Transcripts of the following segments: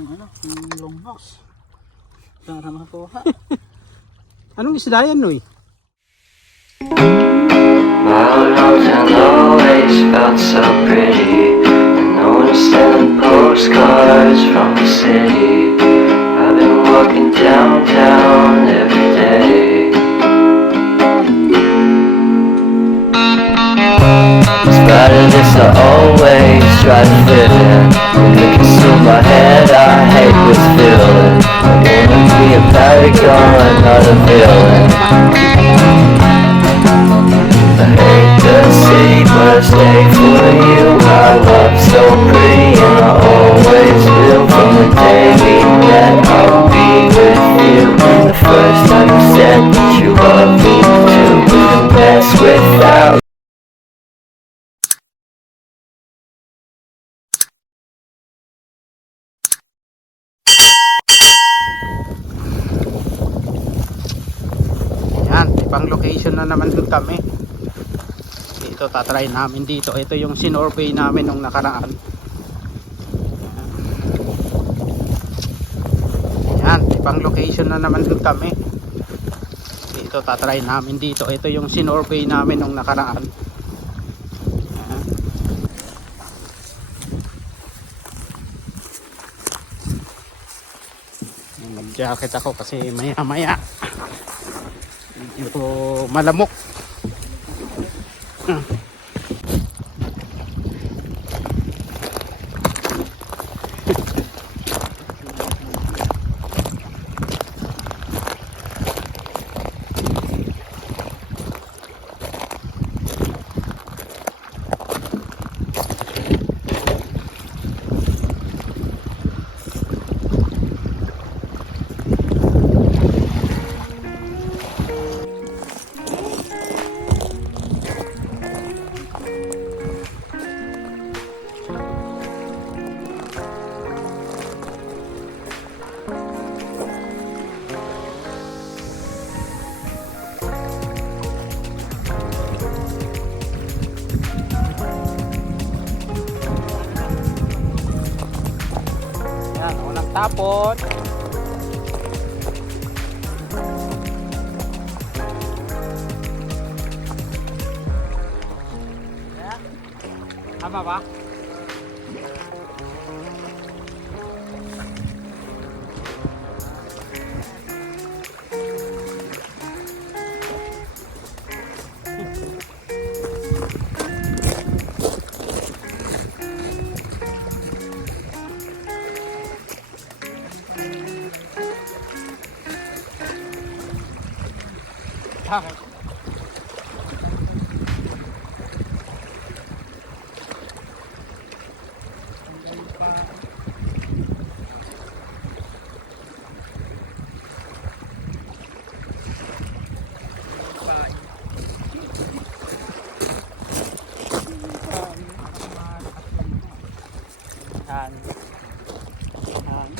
yung long nose. Para makuha. Anong isda yan, Noy? My mountain always felt so pretty, and no one's sending postcards from the city. I've been walking downtown every day. In spite of this, I always try to fit in. When it consumes my head, I hate this feeling. I wanna be a paragon, not a villain. I hate the city, but I stay for you. My love's so pretty, and I always will. From the day we met, I'll be with you. The first time you said that you love me too, wouldn't mess without. Yan, ibang location na naman dun kami. Dito tatry namin dito. Ito yung sinorvey namin nung nakaraan. Yan, ibang location na naman dun kami. Dito tatry namin dito. Ito yung sinorvey namin nung nakaraan. Nag-jacket ako kasi maya maya medyo malamok. Yan, unang tapon. Yan. Tama ba? Bakit? Yan. Yan.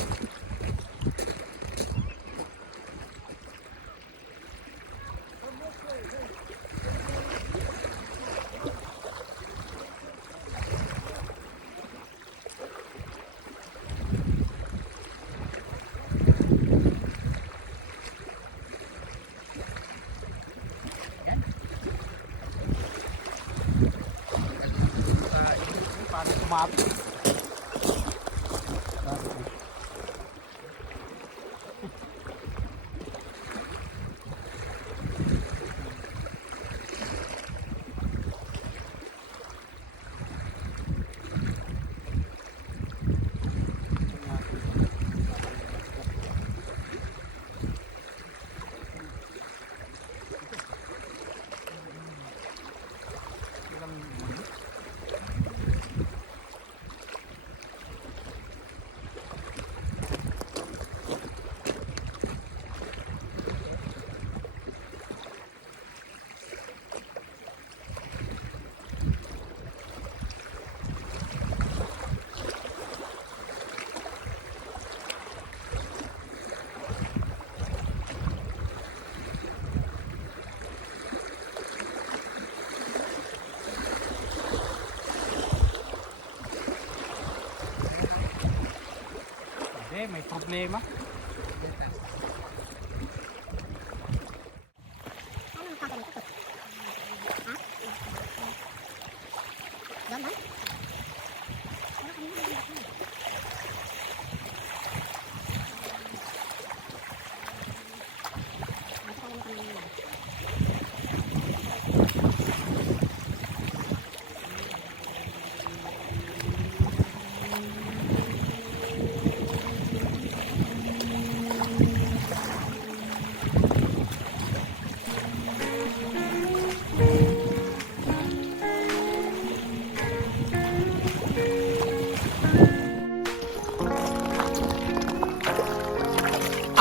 may problema.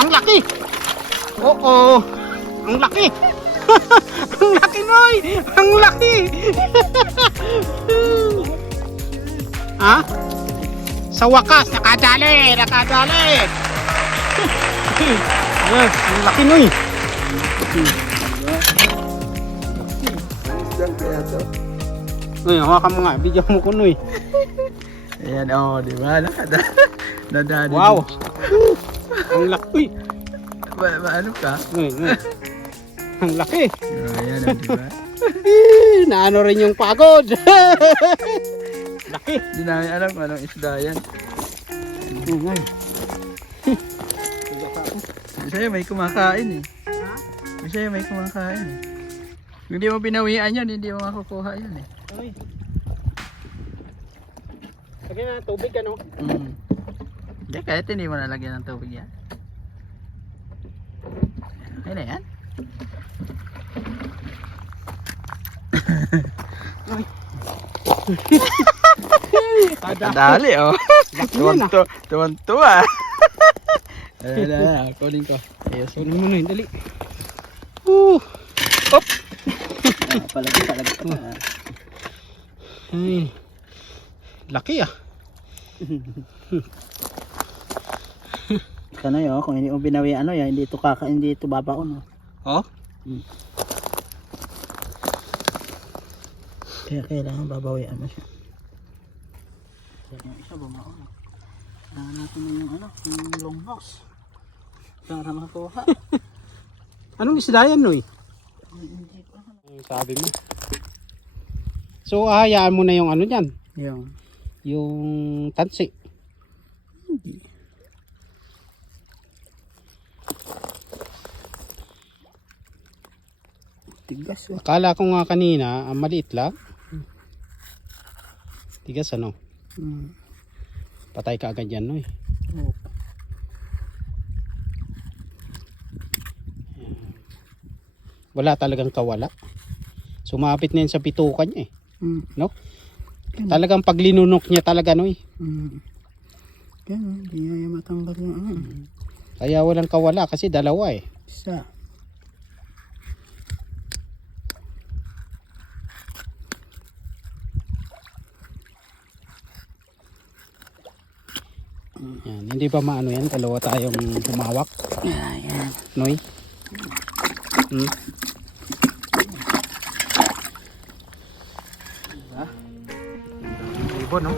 Ang laki! Oo! Ang laki! Ang laki, Noy! Ang laki! Ha? Sa wakas, nakadali! Nakadali! Yes, ang laki, Noy! Isang kaya to. Uy, hawakan mo nga. Bigyan mo ko, Noy. Ayan, di ba? Nadali. Wow! Ang laki! Ano ka? Noy, Noy. Ang laki! Ayan, di ba? Naano rin yung pagod! Laki! Hindi namin alam kung anong isda yan. Noy. Masaya may kumakain eh. Masaya may kumakain eh. Kung hindi mo pinawian yan, hindi mo makukuha yan eh. Uy. Lagyan na ng tubig, ano? Hindi, kahit hindi mo nalagyan ng tubig yan. Okay na yan. Dali oh. Tuwan-tuwa. Kunin ko. Ayos, kunin mo, Noy. Dali. Op! Palagi. Ay. Laki ah. Sana yun, kung hindi mo binawi yan, hindi ito babaon. Oh? Kaya kailangan babawian mo siya. Yung isa bumaon. Kailangan natin na yung long box. Para makuha. Anong isda yan, Noy? Sabi mo. So, hayaan mo na yung ano dyan. Yung tansi. Hindi. Tigas. Akala ko nga kanina, ang maliit lang. Tigas ano? Patay ka agad yan, Noy. Oo. Wala talagang kawala. Sumapit na yan sa pitukan niya eh. No? Talagang pag linunok niya talaga, Noy. Ganun, hindi niya matanggal yung Kaya walang kawala kasi dalawa eh. isa. Yan, hindi pa maano yan, dalawa tayong humawak. Ayan. Noy. Ibon, no?